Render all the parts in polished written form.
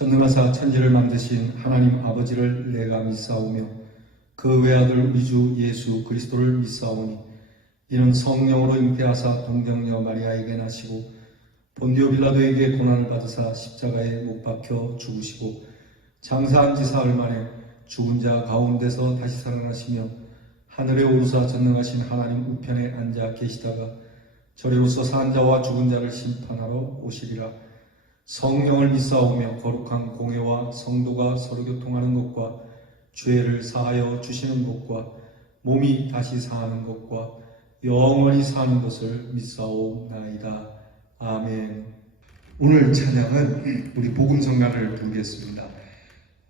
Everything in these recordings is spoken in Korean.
전능하사 천지를 만드신 하나님 아버지를 내가 믿사오며 그 외아들 우리 주 예수 그리스도를 믿사오니 이는 성령으로 잉태하사 동정녀 마리아에게 나시고 본디오 빌라도에게 고난을 받으사 십자가에 못 박혀 죽으시고 장사한 지 사흘 만에 죽은 자 가운데서 다시 살아나시며 하늘에 오르사 전능하신 하나님 우편에 앉아 계시다가 저리로서 산 자와 죽은 자를 심판하러 오시리라. 성령을 믿사오며 거룩한 공회와 성도가 서로 교통하는 것과 죄를 사하여 주시는 것과 몸이 다시 사는 것과 영원히 사는 것을 믿사옵나이다. 아멘. 오늘 찬양은 우리 복음성가를 부르겠습니다.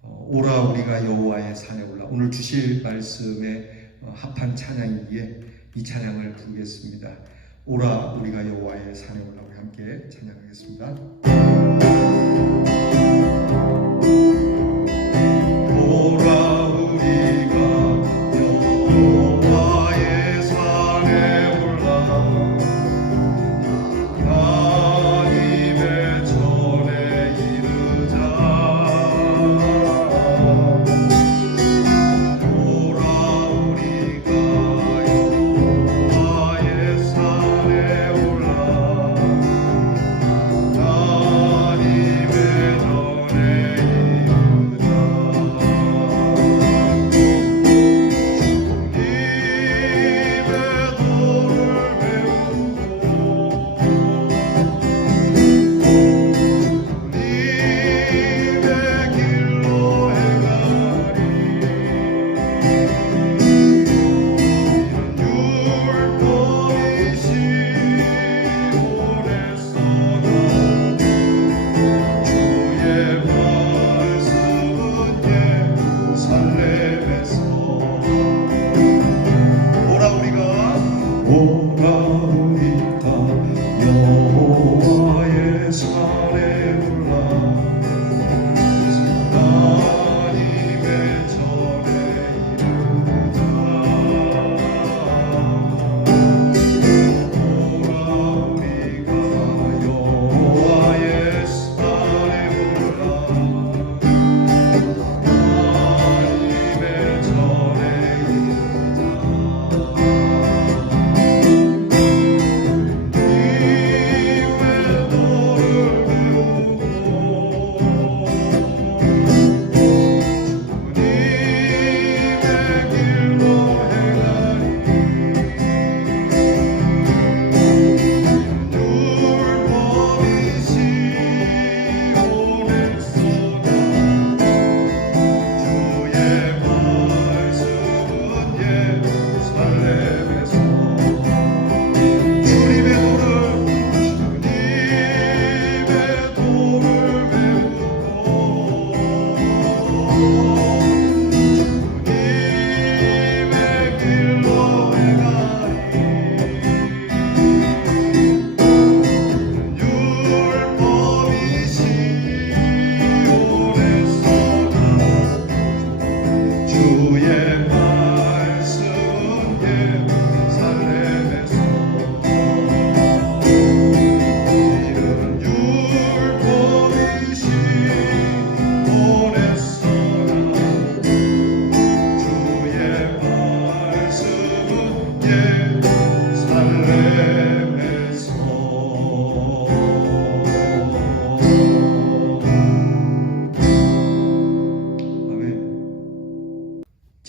오라 우리가 여호와의 산에 올라. 오늘 주실 말씀에 합한 찬양이기에 이 찬양을 부르겠습니다. 오라 우리가 여호와의 산에 올라. 우리 함께 찬양하겠습니다. 오라 우리가 여호와의 산에 올라 하나님의 전에 이르자. 오라 우리가 여호와의 산에 올라 하나님의 전에 이르자.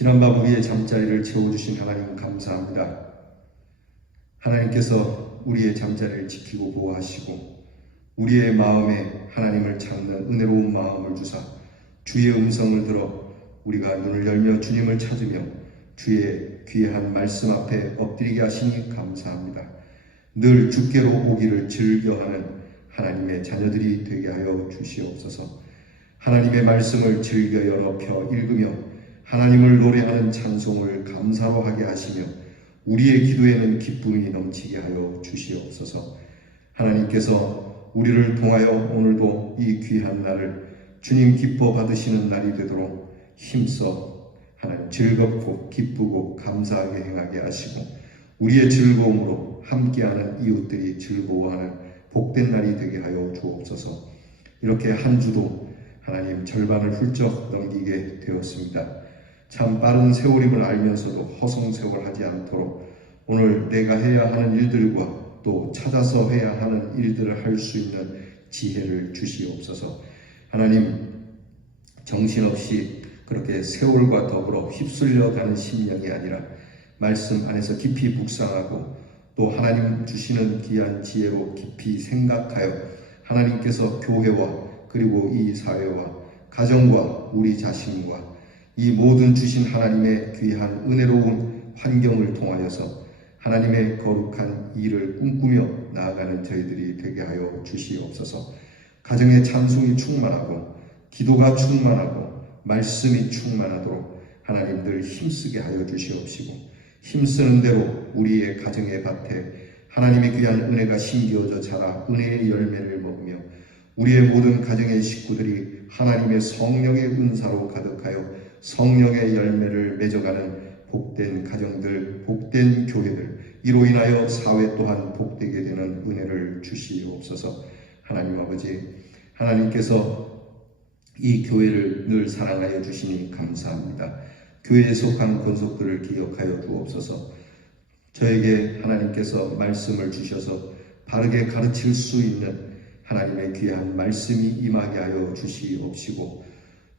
지난밤 우리의 잠자리를 채워주신 하나님 감사합니다. 하나님께서 우리의 잠자리를 지키고 보호하시고 우리의 마음에 하나님을 찾는 은혜로운 마음을 주사 주의 음성을 들어 우리가 눈을 열며 주님을 찾으며 주의 귀한 말씀 앞에 엎드리게 하시니 감사합니다. 늘 주께로 오기를 즐겨하는 하나님의 자녀들이 되게 하여 주시옵소서. 하나님의 말씀을 즐겨 열어 펴 읽으며 하나님을 노래하는 찬송을 감사로 하게 하시며 우리의 기도에는 기쁨이 넘치게 하여 주시옵소서. 하나님께서 우리를 통하여 오늘도 이 귀한 날을 주님 기뻐 받으시는 날이 되도록 힘써 하나님 즐겁고 기쁘고 감사하게 행하게 하시고 우리의 즐거움으로 함께하는 이웃들이 즐거워하는 복된 날이 되게 하여 주옵소서. 이렇게 한 주도 하나님 절반을 훌쩍 넘기게 되었습니다. 참 빠른 세월임을 알면서도 허송세월하지 않도록 오늘 내가 해야 하는 일들과 또 찾아서 해야 하는 일들을 할 수 있는 지혜를 주시옵소서. 하나님, 정신없이 그렇게 세월과 더불어 휩쓸려가는 심령이 아니라 말씀 안에서 깊이 묵상하고 또 하나님 주시는 귀한 지혜로 깊이 생각하여 하나님께서 교회와 그리고 이 사회와 가정과 우리 자신과 이 모든 주신 하나님의 귀한 은혜로운 환경을 통하여서 하나님의 거룩한 일을 꿈꾸며 나아가는 저희들이 되게 하여 주시옵소서. 가정의 찬송이 충만하고 기도가 충만하고 말씀이 충만하도록 하나님 늘 힘쓰게 하여 주시옵시고 힘쓰는 대로 우리의 가정의 밭에 하나님의 귀한 은혜가 심겨져 자라 은혜의 열매를 먹으며 우리의 모든 가정의 식구들이 하나님의 성령의 은사로 가득하여 성령의 열매를 맺어가는 복된 가정들, 복된 교회들, 이로 인하여 사회 또한 복되게 되는 은혜를 주시옵소서. 하나님 아버지, 하나님께서 이 교회를 늘 사랑하여 주시니 감사합니다. 교회에 속한 권속들을 기억하여 주옵소서. 저에게 하나님께서 말씀을 주셔서 바르게 가르칠 수 있는 하나님의 귀한 말씀이 임하게 하여 주시옵시고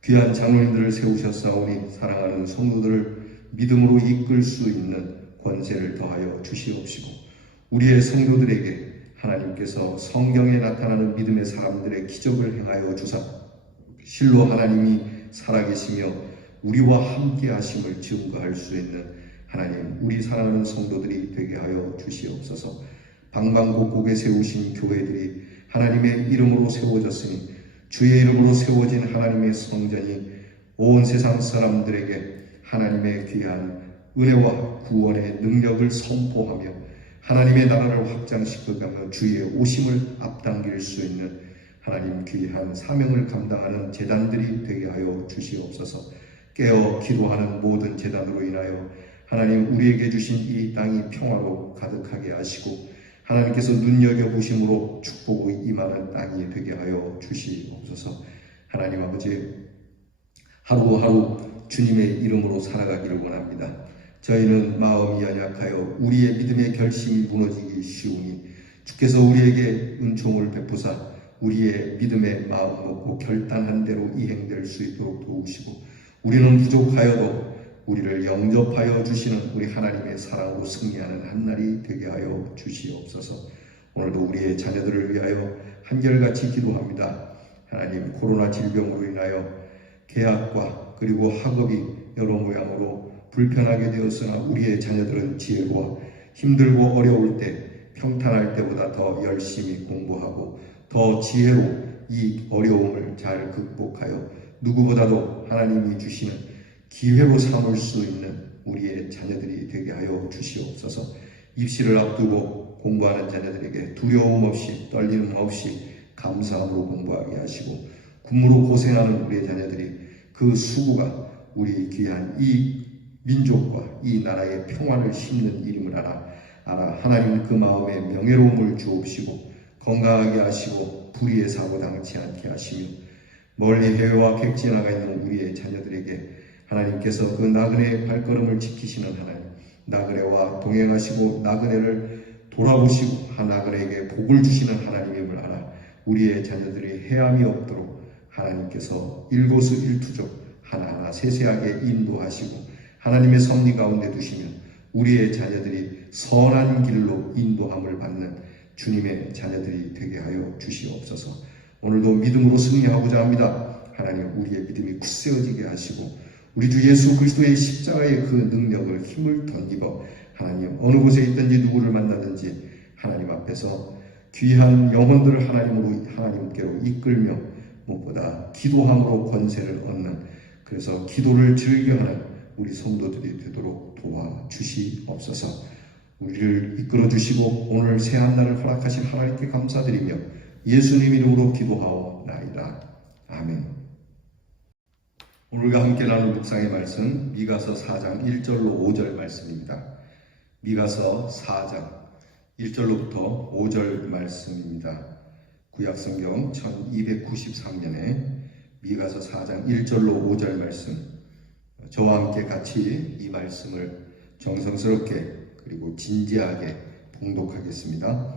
귀한 장로님들을 세우셨사오니 사랑하는 성도들을 믿음으로 이끌 수 있는 권세를 더하여 주시옵시고 우리의 성도들에게 하나님께서 성경에 나타나는 믿음의 사람들의 기적을 행하여 주사 실로 하나님이 살아계시며 우리와 함께 하심을 증거할 수 있는 하나님, 우리 사랑하는 성도들이 되게 하여 주시옵소서. 방방곡곡에 세우신 교회들이 하나님의 이름으로 세워졌으니 주의 이름으로 세워진 하나님의 성전이 온 세상 사람들에게 하나님의 귀한 은혜와 구원의 능력을 선포하며 하나님의 나라를 확장시켜가며 주의 오심을 앞당길 수 있는 하나님 귀한 사명을 감당하는 제단들이 되게 하여 주시옵소서. 깨어 기도하는 모든 제단으로 인하여 하나님 우리에게 주신 이 땅이 평화로 가득하게 하시고 하나님께서 눈여겨보심으로 축복이 임하는 땅이 되게 하여 주시옵소서. 하나님 아버지, 하루하루 주님의 이름으로 살아가기를 원합니다. 저희는 마음이 연약하여 우리의 믿음의 결심이 무너지기 쉬우니 주께서 우리에게 은총을 베푸사 우리의 믿음의 마음 먹고 결단한 대로 이행될 수 있도록 도우시고 우리는 부족하여도 우리를 영접하여 주시는 우리 하나님의 사랑으로 승리하는 한날이 되게 하여 주시옵소서. 오늘도 우리의 자녀들을 위하여 한결같이 기도합니다. 하나님, 코로나 질병으로 인하여 계약과 그리고 학업이 여러 모양으로 불편하게 되었으나 우리의 자녀들은 지혜로워 힘들고 어려울 때 평탄할 때보다 더 열심히 공부하고 더 지혜로 이 어려움을 잘 극복하여 누구보다도 하나님이 주시는 기회로 삼을 수 있는 우리의 자녀들이 되게 하여 주시옵소서. 입시를 앞두고 공부하는 자녀들에게 두려움 없이 떨림 없이 감사함으로 공부하게 하시고 군무로 고생하는 우리의 자녀들이 그 수고가 우리 귀한 이 민족과 이 나라의 평화를 심는 일임을 알아 하나님 그 마음에 명예로움을 주옵시고 건강하게 하시고 불의의 사고 당치 않게 하시며 멀리 해외와 객지 나가 있는 우리의 자녀들에게 하나님께서 그 나그네의 발걸음을 지키시는 하나님, 나그네와 동행하시고 나그네를 돌아보시고 한 나그네에게 복을 주시는 하나님임을 알아 우리의 자녀들이 해함이 없도록 하나님께서 일거수일투족 하나하나 세세하게 인도하시고 하나님의 섭리 가운데 두시며 우리의 자녀들이 선한 길로 인도함을 받는 주님의 자녀들이 되게 하여 주시옵소서. 오늘도 믿음으로 승리하고자 합니다. 하나님, 우리의 믿음이 굳세어지게 하시고 우리 주 예수 그리스도의 십자가의 그 능력을 힘을 덧입어 하나님 어느 곳에 있든지 누구를 만나든지 하나님 앞에서 귀한 영혼들을 하나님께로 이끌며 무엇보다 기도함으로 권세를 얻는 그래서 기도를 즐겨하는 우리 성도들이 되도록 도와주시옵소서. 우리를 이끌어 주시고 오늘 새 한 날을 허락하신 하나님께 감사드리며 예수님 이름으로 기도하옵나이다. 아멘. 오늘과 함께 나눌 묵상의 말씀 미가서 4장 1절로 5절 말씀입니다. 미가서 4장 1절로부터 5절 말씀입니다. 구약성경 1293년에 미가서 4장 1절로 5절 말씀, 저와 함께 같이 이 말씀을 정성스럽게 그리고 진지하게 봉독하겠습니다.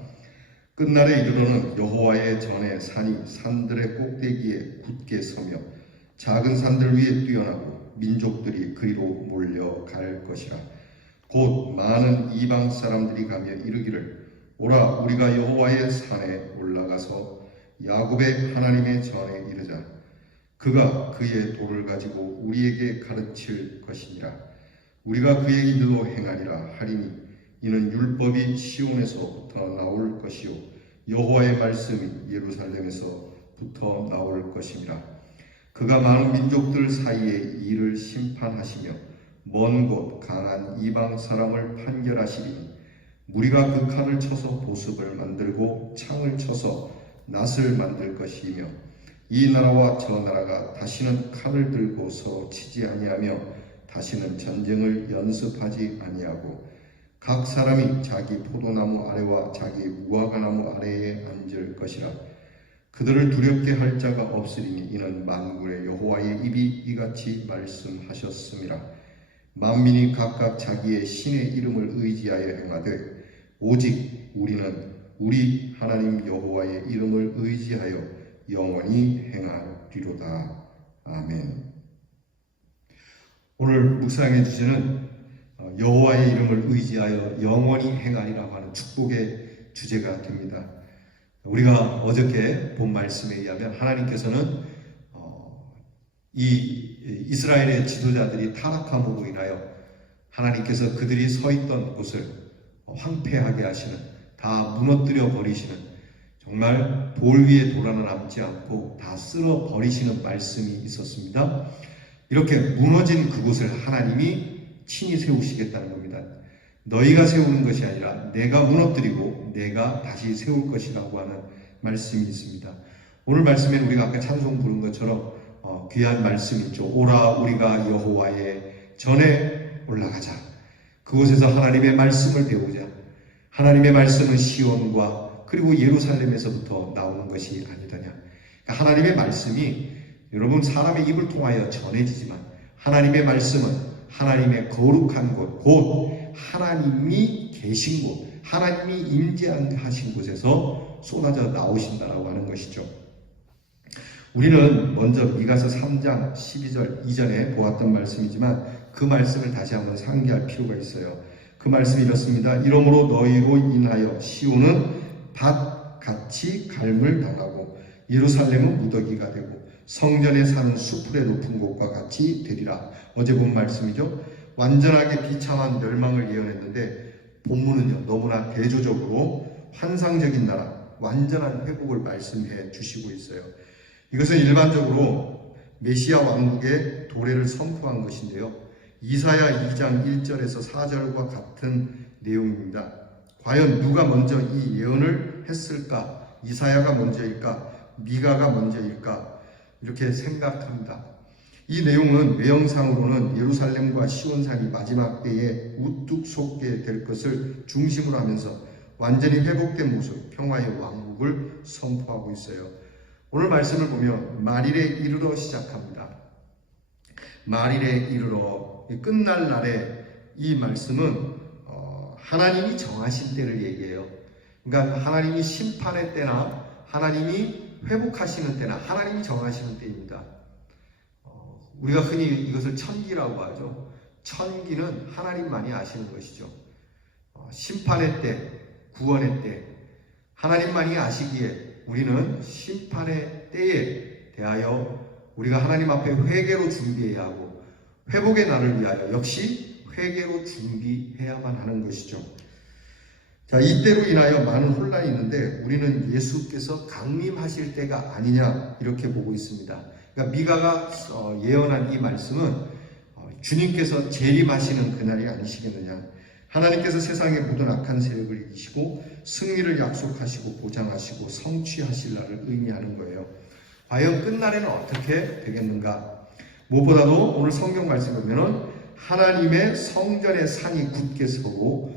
끝날에 이르러는 여호와의 전에 산이 산들의 꼭대기에 굳게 서며 작은 산들 위에 뛰어나고 민족들이 그리로 몰려갈 것이라. 곧 많은 이방 사람들이 가며 이르기를 오라 우리가 여호와의 산에 올라가서 야곱의 하나님의 전에 이르자. 그가 그의 도를 가지고 우리에게 가르칠 것이니라. 우리가 그의 일로 행하리라 하리니 이는 율법이 시온에서부터 나올 것이요 여호와의 말씀이 예루살렘에서부터 나올 것이니라. 그가 많은 민족들 사이에 이를 심판하시며 먼 곳 강한 이방 사람을 판결하시리니 무리가 그 칼을 쳐서 보습을 만들고 창을 쳐서 낫을 만들 것이며 이 나라와 저 나라가 다시는 칼을 들고 서로 치지 아니하며 다시는 전쟁을 연습하지 아니하고 각 사람이 자기 포도나무 아래와 자기 무화과나무 아래에 앉을 것이라. 그들을 두렵게 할 자가 없으리니 이는 만군의 여호와의 입이 이같이 말씀하셨음이라. 만민이 각각 자기의 신의 이름을 의지하여 행하되 오직 우리는 우리 하나님 여호와의 이름을 의지하여 영원히 행하리로다. 아멘. 오늘 묵상해 주시는 여호와의 이름을 의지하여 영원히 행하리라고 하는 축복의 주제가 됩니다. 우리가 어저께 본 말씀에 의하면 하나님께서는 이 이스라엘의 지도자들이 타락함으로 인하여 하나님께서 그들이 서 있던 곳을 황폐하게 하시는, 다 무너뜨려 버리시는, 정말 돌 위에 돌 하나 남지 않고 다 쓸어 버리시는 말씀이 있었습니다. 이렇게 무너진 그곳을 하나님이 친히 세우시겠다는 겁니다. 너희가 세우는 것이 아니라 내가 무너뜨리고 내가 다시 세울 것이라고 하는 말씀이 있습니다. 오늘 말씀에는 우리가 아까 찬송 부른 것처럼 귀한 말씀이 있죠. 오라 우리가 여호와의 전에 올라가자. 그곳에서 하나님의 말씀을 배우자. 하나님의 말씀은 시온과 그리고 예루살렘에서부터 나오는 것이 아니더냐. 그러니까 하나님의 말씀이 여러분 사람의 입을 통하여 전해지지만 하나님의 말씀은 하나님의 거룩한 곳, 곧 하나님이 계신 곳, 하나님이 임재하신 곳에서 쏟아져 나오신다라고 하는 것이죠. 우리는 먼저 미가서 3장 12절 이전에 보았던 말씀이지만 그 말씀을 다시 한번 상기할 필요가 있어요. 그 말씀이 이렇습니다. 이러므로 너희로 인하여 시온은 밭같이 갈물 당하고 예루살렘은 무더기가 되고 성전에 사는 수풀의 높은 곳과 같이 되리라. 어제 본 말씀이죠. 완전하게 비참한 멸망을 예언했는데 본문은요 너무나 대조적으로 환상적인 나라, 완전한 회복을 말씀해 주시고 있어요. 이것은 일반적으로 메시아 왕국의 도래를 선포한 것인데요. 이사야 2장 1절에서 4절과 같은 내용입니다. 과연 누가 먼저 이 예언을 했을까? 이사야가 먼저일까? 미가가 먼저일까? 이렇게 생각합니다. 이 내용은 외형상으로는 예루살렘과 시온산이 마지막 때에 우뚝 솟게 될 것을 중심으로 하면서 완전히 회복된 모습, 평화의 왕국을 선포하고 있어요. 오늘 말씀을 보면 말일에 이르러 시작합니다. 말일에 이르러 끝날 날에 이 말씀은 하나님이 정하신 때를 얘기해요. 그러니까 하나님이 심판의 때나 하나님이 회복하시는 때나 하나님이 정하시는 때입니다. 우리가 흔히 이것을 천기라고 하죠. 천기는 하나님만이 아시는 것이죠. 심판의 때, 구원의 때 하나님만이 아시기에 우리는 심판의 때에 대하여 우리가 하나님 앞에 회개로 준비해야 하고 회복의 날을 위하여 역시 회개로 준비해야만 하는 것이죠. 자, 이때로 인하여 많은 혼란이 있는데 우리는 예수께서 강림하실 때가 아니냐 이렇게 보고 있습니다. 그러니까 미가가 예언한 이 말씀은 주님께서 재림하시는 그날이 아니시겠느냐. 하나님께서 세상의 모든 악한 세력을 이기시고 승리를 약속하시고 보장하시고 성취하실 날을 의미하는 거예요. 과연 끝날에는 어떻게 되겠는가? 무엇보다도 오늘 성경 말씀을 보면 하나님의 성전의 산이 굳게 서고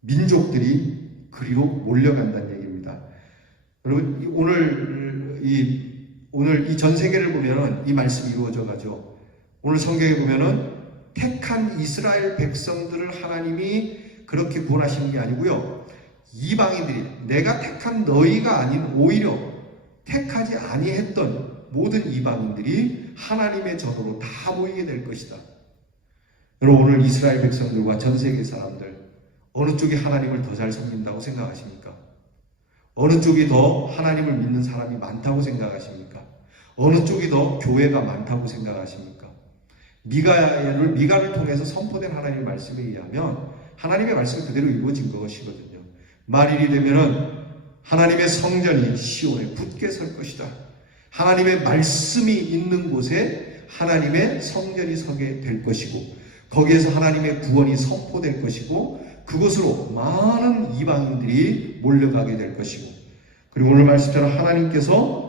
민족들이 그리로 몰려간다는 얘기입니다. 여러분 오늘 오늘 이 전 세계를 보면은 이 말씀이 이루어져 가죠. 오늘 성경에 보면은 택한 이스라엘 백성들을 하나님이 그렇게 구원하시는 게 아니고요. 이방인들이 내가 택한 너희가 아닌 오히려 택하지 아니했던 모든 이방인들이 하나님의 전으로 다 모이게 될 것이다. 여러분 오늘 이스라엘 백성들과 전 세계 사람들 어느 쪽이 하나님을 더 잘 섬긴다고 생각하십니까? 어느 쪽이 더 하나님을 믿는 사람이 많다고 생각하십니까? 어느 쪽이 더 교회가 많다고 생각하십니까? 미가를 통해서 선포된 하나님의 말씀에 의하면 하나님의 말씀이 그대로 이루어진 것이거든요. 말일이 되면은 하나님의 성전이 시온에 굳게 설 것이다. 하나님의 말씀이 있는 곳에 하나님의 성전이 서게 될 것이고 거기에서 하나님의 구원이 선포될 것이고 그곳으로 많은 이방인들이 몰려가게 될 것이고 그리고 오늘 말씀처럼 하나님께서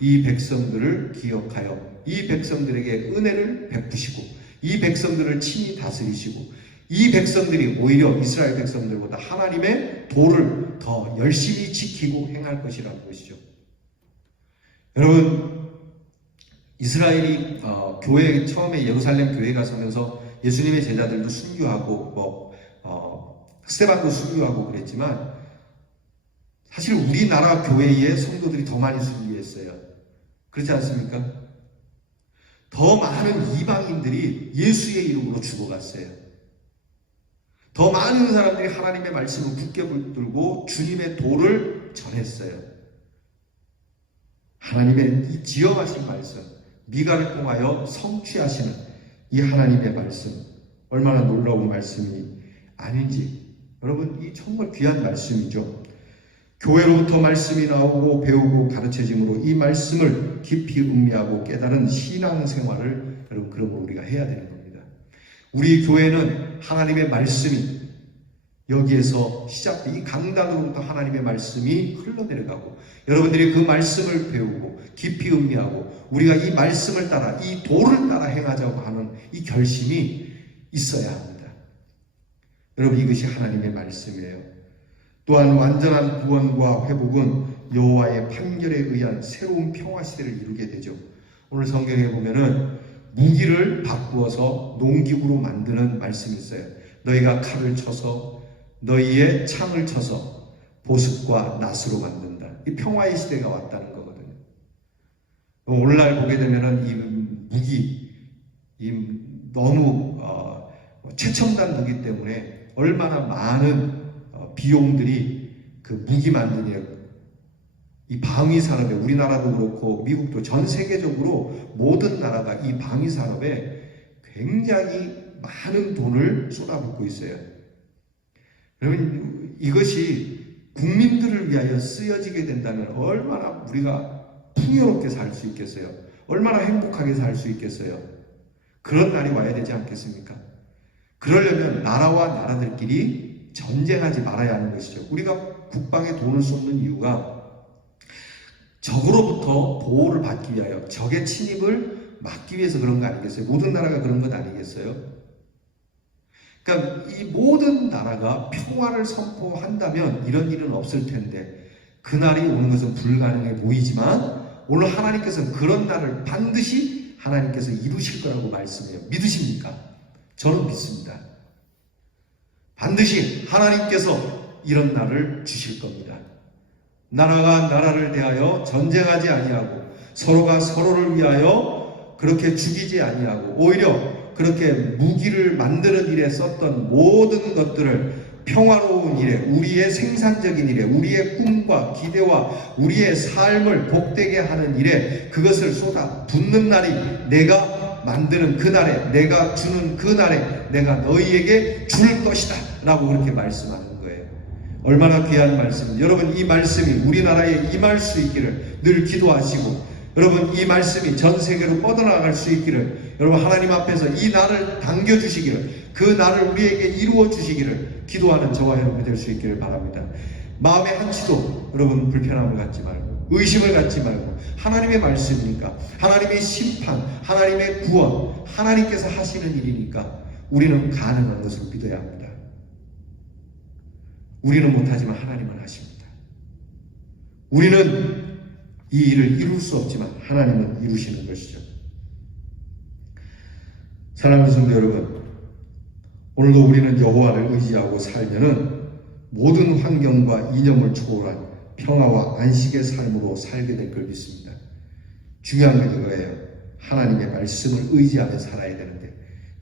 이 백성들을 기억하여 이 백성들에게 은혜를 베푸시고 이 백성들을 친히 다스리시고 이 백성들이 오히려 이스라엘 백성들보다 하나님의 도를 더 열심히 지키고 행할 것이라는 것이죠. 여러분 이스라엘이 교회 처음에 예루살렘 교회가 서면서 예수님의 제자들도 순교하고 스데반도 순교하고 그랬지만 사실 우리나라 교회의 성도들이 더 많이 순교했어요. 그렇지 않습니까? 더 많은 이방인들이 예수의 이름으로 죽어갔어요. 더 많은 사람들이 하나님의 말씀을 굳게 붙들고 주님의 도를 전했어요. 하나님의 이 지어하신 말씀, 미가를 통하여 성취하시는 이 하나님의 말씀, 얼마나 놀라운 말씀이 아닌지 여러분 이 정말 귀한 말씀이죠. 교회로부터 말씀이 나오고 배우고 가르쳐짐으로 이 말씀을 깊이 음미하고 깨달은 신앙생활을 여러분 그러므로 우리가 해야 되는 겁니다. 우리 교회는 하나님의 말씀이 여기에서 시작돼 이 강단으로부터 하나님의 말씀이 흘러내려가고 여러분들이 그 말씀을 배우고 깊이 음미하고 우리가 이 말씀을 따라 이 도를 따라 행하자고 하는 이 결심이 있어야 합니다. 여러분 이것이 하나님의 말씀이에요. 또한 완전한 구원과 회복은 여호와의 판결에 의한 새로운 평화 시대를 이루게 되죠. 오늘 성경에 보면은 무기를 바꾸어서 농기구로 만드는 말씀이 있어요. 너희가 칼을 쳐서 너희의 창을 쳐서 보습과 낫으로 만든다. 이 평화의 시대가 왔다는 거거든요. 오늘날 보게 되면은 이 무기, 너무 최첨단 무기 때문에 얼마나 많은 비용들이 그 무기 만드는 이 방위 산업에 우리나라도 그렇고 미국도 전 세계적으로 모든 나라가 이 방위 산업에 굉장히 많은 돈을 쏟아붓고 있어요. 여러분 이것이 국민들을 위하여 쓰여지게 된다면 얼마나 우리가 풍요롭게 살 수 있겠어요? 얼마나 행복하게 살 수 있겠어요? 그런 날이 와야 되지 않겠습니까? 그러려면 나라와 나라들끼리 전쟁하지 말아야 하는 것이죠. 우리가 국방에 돈을 쏟는 이유가 적으로부터 보호를 받기 위하여 적의 침입을 막기 위해서 그런 거 아니겠어요? 모든 나라가 그런 것 아니겠어요? 그러니까 이 모든 나라가 평화를 선포한다면 이런 일은 없을 텐데 그날이 오는 것은 불가능해 보이지만 오늘 하나님께서는 그런 날을 반드시 하나님께서 이루실 거라고 말씀해요. 믿으십니까? 저는 믿습니다. 반드시 하나님께서 이런 날을 주실 겁니다. 나라가 나라를 대하여 전쟁하지 아니하고 서로가 서로를 위하여 그렇게 죽이지 아니하고 오히려 그렇게 무기를 만드는 일에 썼던 모든 것들을 평화로운 일에 우리의 생산적인 일에 우리의 꿈과 기대와 우리의 삶을 복되게 하는 일에 그것을 쏟아 붓는 날이 내가 만드는 그 날에 내가 주는 그 날에 내가 너희에게 줄 것이다 라고 그렇게 말씀하는 거예요. 얼마나 귀한 말씀. 여러분 이 말씀이 우리나라에 임할 수 있기를 늘 기도하시고 여러분 이 말씀이 전 세계로 뻗어나갈 수 있기를 여러분 하나님 앞에서 이 날을 당겨주시기를 그 날을 우리에게 이루어 주시기를 기도하는 저와 여러분이 될 수 있기를 바랍니다. 마음에 한치도 여러분 불편함을 갖지 말고 의심을 갖지 말고 하나님의 말씀이니까 하나님의 심판 하나님의 구원 하나님께서 하시는 일이니까 우리는 가능한 것을 믿어야 합니다. 우리는 못하지만 하나님은 하십니다. 우리는 이 일을 이룰 수 없지만 하나님은 이루시는 것이죠. 사랑하는 성도 여러분, 오늘도 우리는 여호와를 의지하고 살면은 모든 환경과 이념을 초월한 평화와 안식의 삶으로 살게 될 걸 믿습니다. 중요한 건 이거예요. 하나님의 말씀을 의지하며 살아야 되는데,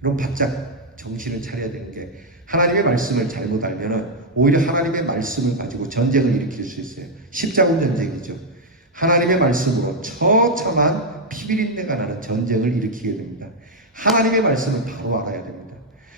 그럼 바짝 정신을 차려야 되는 게, 하나님의 말씀을 잘못 알면은 오히려 하나님의 말씀을 가지고 전쟁을 일으킬 수 있어요. 십자군 전쟁이죠. 하나님의 말씀으로 처참한 피비린내가 나는 전쟁을 일으키게 됩니다. 하나님의 말씀을 바로 알아야 됩니다.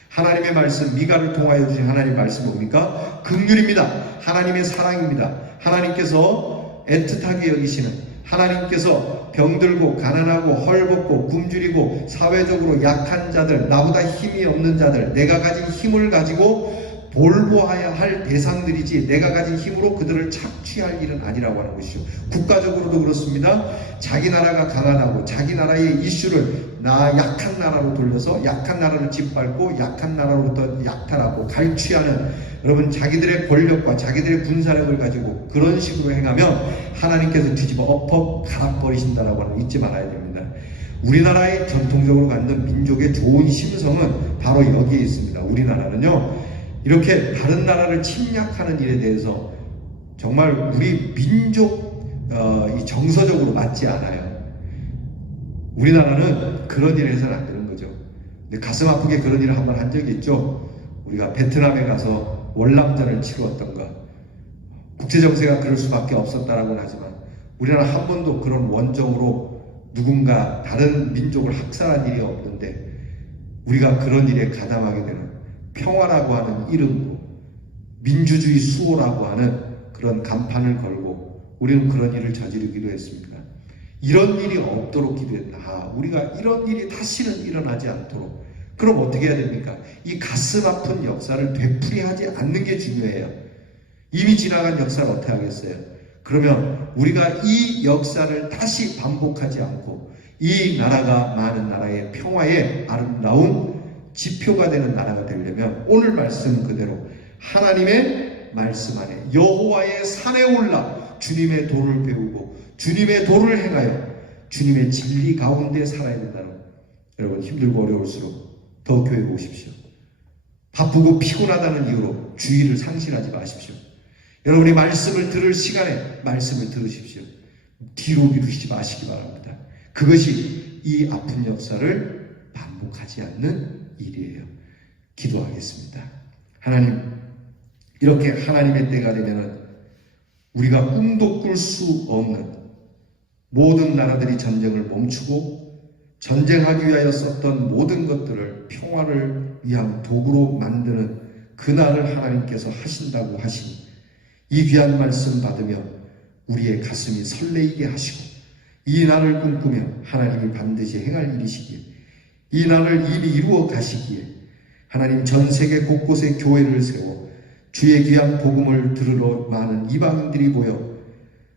하나님의 말씀, 미가를 통하여 주신 하나님의 말씀은 뭡니까? 긍휼입니다. 하나님의 사랑입니다. 하나님께서 애틋하게 여기시는, 하나님께서 병들고 가난하고 헐벗고 굶주리고 사회적으로 약한 자들, 나보다 힘이 없는 자들, 내가 가진 힘을 가지고 볼보아야 할 대상들이지 내가 가진 힘으로 그들을 착취할 일은 아니라고 하는 것이죠. 국가적으로도 그렇습니다. 자기 나라가 강하다고 자기 나라의 이슈를 약한 나라로 돌려서 약한 나라를 짓밟고 약한 나라로부터 약탈하고 갈취하는, 여러분, 자기들의 권력과 자기들의 군사력을 가지고 그런 식으로 행하면 하나님께서 뒤집어 엎어 갈아버리신다라고 하는 거 잊지 말아야 됩니다. 우리나라의 전통적으로 갖는 민족의 좋은 심성은 바로 여기에 있습니다. 우리나라는요, 이렇게 다른 나라를 침략하는 일에 대해서 정말 우리 민족 정서적으로 맞지 않아요. 우리나라는 그런 일을 해서는 안 되는 거죠. 근데 가슴 아프게 그런 일을 한번 한 적이 있죠. 우리가 베트남에 가서 월남전을 치루었던가, 국제정세가 그럴 수밖에 없었다라고는 하지만 우리나라 한 번도 그런 원정으로 누군가 다른 민족을 학살한 일이 없는데, 우리가 그런 일에 가담하게 되는, 평화라고 하는 이름으로 민주주의 수호라고 하는 그런 간판을 걸고 우리는 그런 일을 저지르기도 했습니다. 이런 일이 없도록 기도했다. 우리가 이런 일이 다시는 일어나지 않도록. 그럼 어떻게 해야 됩니까? 이 가슴 아픈 역사를 되풀이하지 않는 게 중요해요. 이미 지나간 역사를 어떻게 하겠어요? 그러면 우리가 이 역사를 다시 반복하지 않고 이 나라가 많은 나라의 평화의 아름다운 지표가 되는 나라가 되려면 오늘 말씀 그대로 하나님의 말씀 안에 여호와의 산에 올라 주님의 도를 배우고 주님의 도를 행하여 주님의 진리 가운데 살아야 된다는, 여러분, 힘들고 어려울수록 더 교회 오십시오. 바쁘고 피곤하다는 이유로 주의를 상실하지 마십시오. 여러분이 말씀을 들을 시간에 말씀을 들으십시오. 뒤로 미루시지 마시기 바랍니다. 그것이 이 아픈 역사를 반복하지 않는 일이에요. 기도하겠습니다. 하나님, 이렇게 하나님의 때가 되면은 우리가 꿈도 꿀 수 없는 모든 나라들이 전쟁을 멈추고 전쟁하기 위하여 썼던 모든 것들을 평화를 위한 도구로 만드는 그날을 하나님께서 하신다고 하시니 이 귀한 말씀 받으며 우리의 가슴이 설레이게 하시고 이 날을 꿈꾸며 하나님이 반드시 행할 일이시기에 이 날을 이미 이루어 가시기에 하나님 전 세계 곳곳에 교회를 세워 주의 귀한 복음을 들으러 많은 이방인들이 모여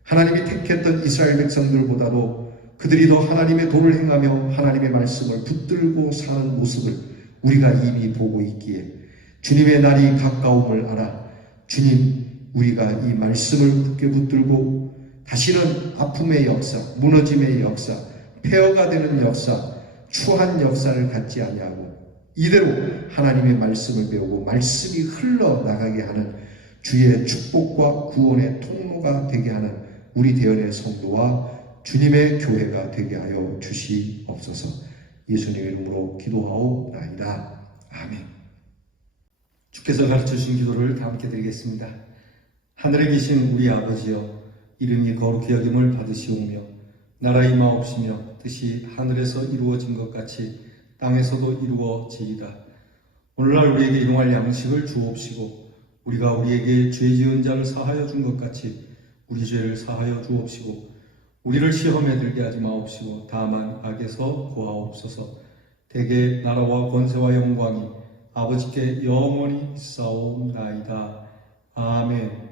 하나님이 택했던 이스라엘 백성들보다도 그들이 더 하나님의 도를 행하며 하나님의 말씀을 붙들고 사는 모습을 우리가 이미 보고 있기에 주님의 날이 가까움을 알아 주님, 우리가 이 말씀을 굳게 붙들고 다시는 아픔의 역사, 무너짐의 역사, 폐허가 되는 역사, 추한 역사를 갖지 아니하고 이대로 하나님의 말씀을 배우고 말씀이 흘러나가게 하는 주의 축복과 구원의 통로가 되게 하는 우리 대언의 성도와 주님의 교회가 되게 하여 주시옵소서. 예수님의 이름으로 기도하옵나이다. 아멘. 주께서 가르쳐주신 기도를 다 함께 드리겠습니다. 하늘에 계신 우리 아버지여, 이름이 거룩히 여김을 받으시오며 나라 임하옵시며 뜻이 하늘에서 이루어진 것 같이 땅에서도 이루어지이다. 오늘날 우리에게 일용할 양식을 주옵시고 우리가 우리에게 죄 지은 자를 사하여 준 것 같이 우리 죄를 사하여 주옵시고 우리를 시험에 들게 하지 마옵시고 다만 악에서 구하옵소서. 대개 나라와 권세와 영광이 아버지께 영원히 있사옵나이다. 아멘.